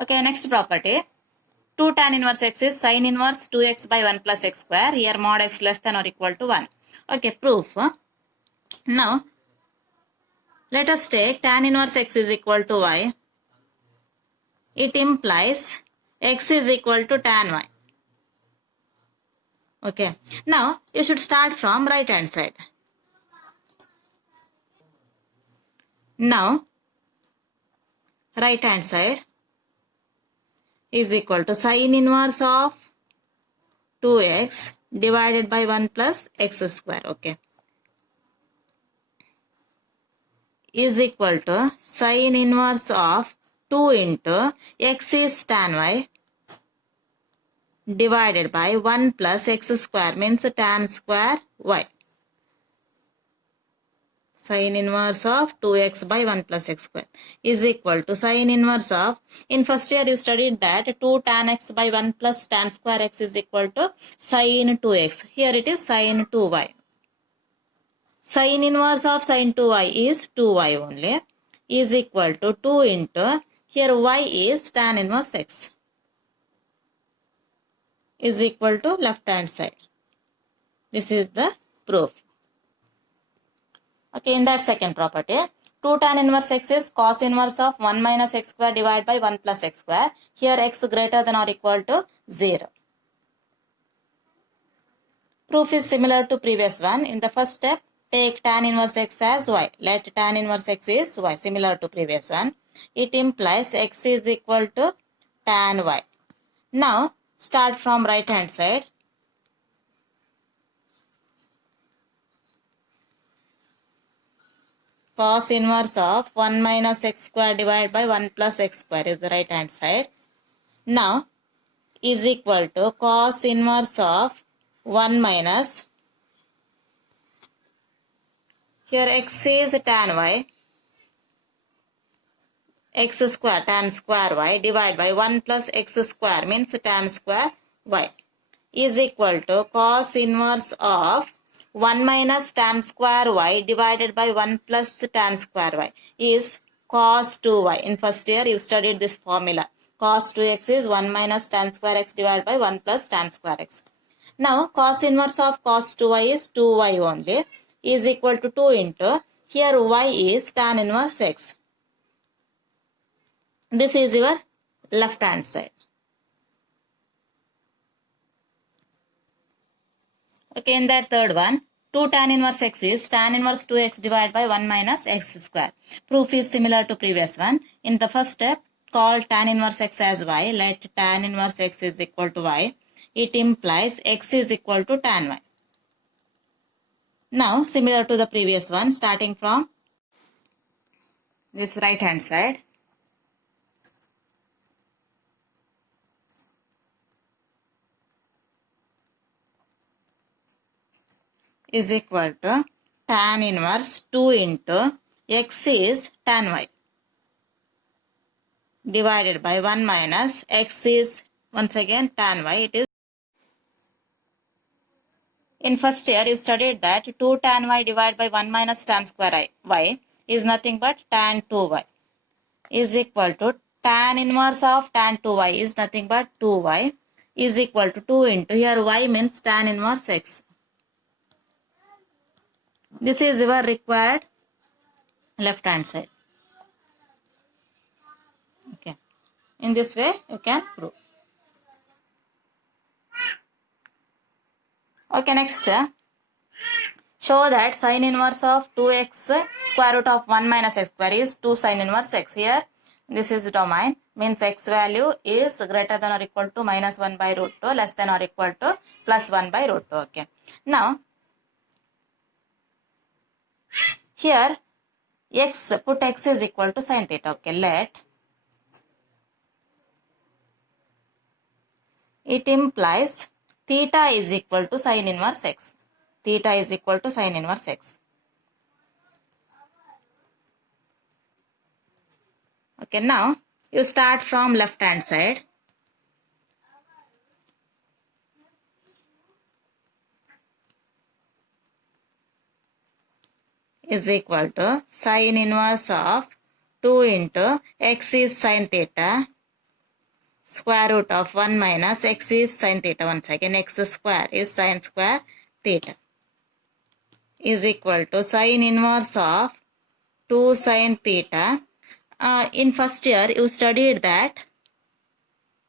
Okay, next property. 2 tan inverse x is sin inverse 2x by 1 plus x square. Here mod x less than or equal to 1. Okay, proof. Now, let us take tan inverse x is equal to y. It implies x is equal to tan y. Okay, now you should start from right hand side. Now, right hand side is equal to sin inverse of 2x divided by 1 plus x square. Okay, is equal to sin inverse of 2 into x is tan y divided by 1 plus x square means tan square y. Sin inverse of 2x by 1 plus x square is equal to sin inverse of, in first year you studied that 2 tan x by 1 plus tan square x is equal to sin 2x. Here it is sin 2y. Sin inverse of sin 2y is 2y only, is equal to 2 into, here y is tan inverse x, is equal to left hand side. This is the proof. Okay, in that second property, 2 tan inverse x is cos inverse of 1 minus x square divided by 1 plus x square. Here x greater than or equal to 0. Proof is similar to previous one. In the first step, take tan inverse x as y. Let tan inverse x is y, similar to previous one. It implies x is equal to tan y. Now, start from right hand side. Cos inverse of 1 minus x square divided by 1 plus x square is the right hand side. Now, is equal to cos inverse of 1 minus, here x is tan y, x square tan square y divided by 1 plus x square means tan square y, is equal to cos inverse of 1 minus tan square y divided by 1 plus tan square y is cos 2y. In first year you studied this formula. Cos 2x is 1 minus tan square x divided by 1 plus tan square x. Now cos inverse of cos 2y is 2y only, is equal to 2 into, here y is tan inverse x. This is your left hand side. Okay, in that third one, 2 tan inverse x is tan inverse 2x divided by 1 minus x square. Proof is similar to previous one. In the first step, call tan inverse x as y. Let tan inverse x is equal to y. It implies x is equal to tan y. Now, similar to the previous one, starting from this right hand side. Is equal to tan inverse 2 into x is tan y divided by 1 minus x is once again tan y. It is, in first year you studied that 2 tan y divided by 1 minus tan square y is nothing but tan 2y, is equal to tan inverse of tan 2y is nothing but 2y, is equal to 2 into, here y means tan inverse x. This is your required left hand side. Okay, in this way you can prove. Okay, next, show that sin inverse of 2x square root of 1 minus x square is 2 sin inverse x. Here this is domain, means x value is greater than or equal to minus 1 by root 2, less than or equal to plus 1 by root 2. Okay, now here x, put x is equal to sin theta. Okay, let it implies theta is equal to sin inverse x. Theta is equal to sin inverse x. Okay, now you start from left hand side. Is equal to sin inverse of 2 into x is sin theta square root of 1 minus x is sin theta. Once again, x square is sin square theta is equal to sin inverse of 2 sin theta. In first year, you studied that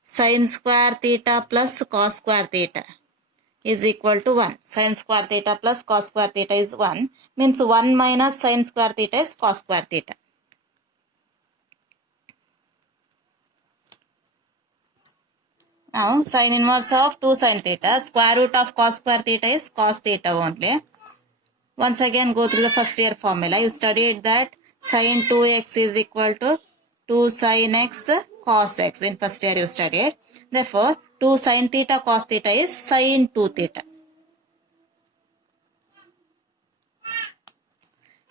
sin square theta plus cos square theta is equal to 1. Sin square theta plus cos square theta is 1. Means 1 minus sin square theta is cos square theta. Now, sin inverse of 2 sin theta, square root of cos square theta is cos theta only. Once again, go through the first year formula. You studied that sin 2x is equal to 2 sin x cos x. In first year you studied. Therefore, 2 sin theta cos theta is sin 2 theta.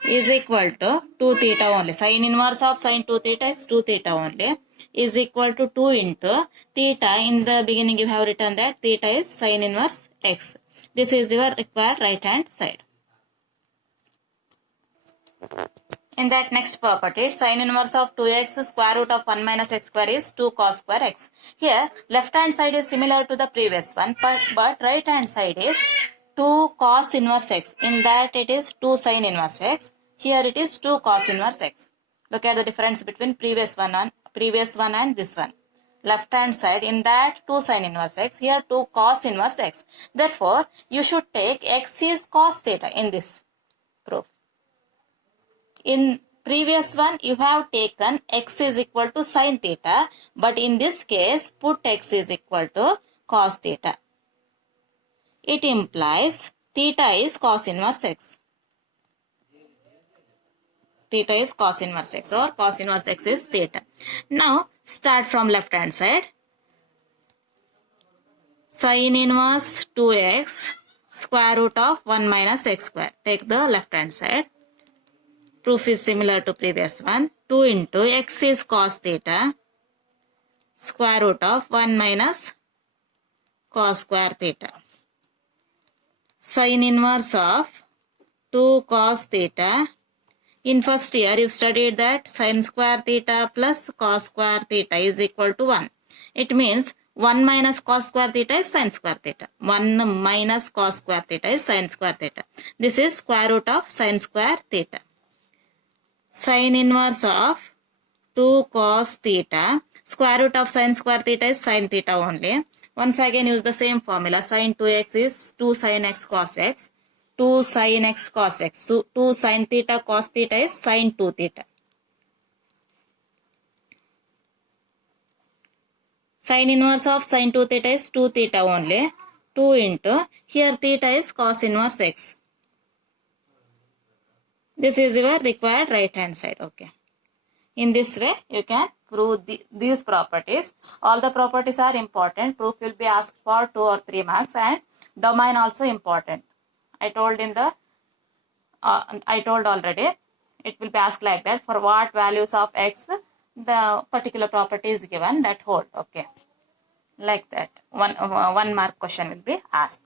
Is equal to 2 theta only. Sin inverse of sin 2 theta is 2 theta only. Is equal to 2 into theta. In the beginning you have written that theta is sin inverse x. This is your required right hand side. In that next property, sin inverse of 2x square root of 1 minus x square is 2 cos square x. Here, left hand side is similar to the previous one, but right hand side is 2 cos inverse x. In that it is 2 sin inverse x. Here it is 2 cos inverse x. Look at the difference between previous one and this one. Left hand side, in that 2 sin inverse x, here 2 cos inverse x. Therefore, you should take x is cos theta in this proof. In previous one, you have taken x is equal to sin theta, but in this case, put x is equal to cos theta. It implies theta is cos inverse x. Theta is cos inverse x, or cos inverse x is theta. Now, start from left hand side. Sin inverse 2x square root of 1 minus x square. Take the left hand side. Proof is similar to previous one. 2 into x is cos theta square root of 1 minus cos square theta. Sin inverse of 2 cos theta. In first year, you studied that sin square theta plus cos square theta is equal to 1. It means 1 minus cos square theta is sin square theta. 1 minus cos square theta is sin square theta. This is square root of sin square theta. Sin inverse of 2 cos theta, square root of sin square theta is sin theta only. Once again use the same formula. Sin 2x is 2 sin x cos x. 2 sin x cos x. So 2 sin theta cos theta is sin 2 theta. Sin inverse of sin 2 theta is 2 theta only. 2 into, here theta is cos inverse x. This is your required right hand side. Okay. In this way, you can prove these properties. All the properties are important. Proof will be asked for 2 or 3 marks, and domain also important. I told already. It will be asked like that. For what values of x the particular property is given, that hold. Okay. Like that. One mark question will be asked.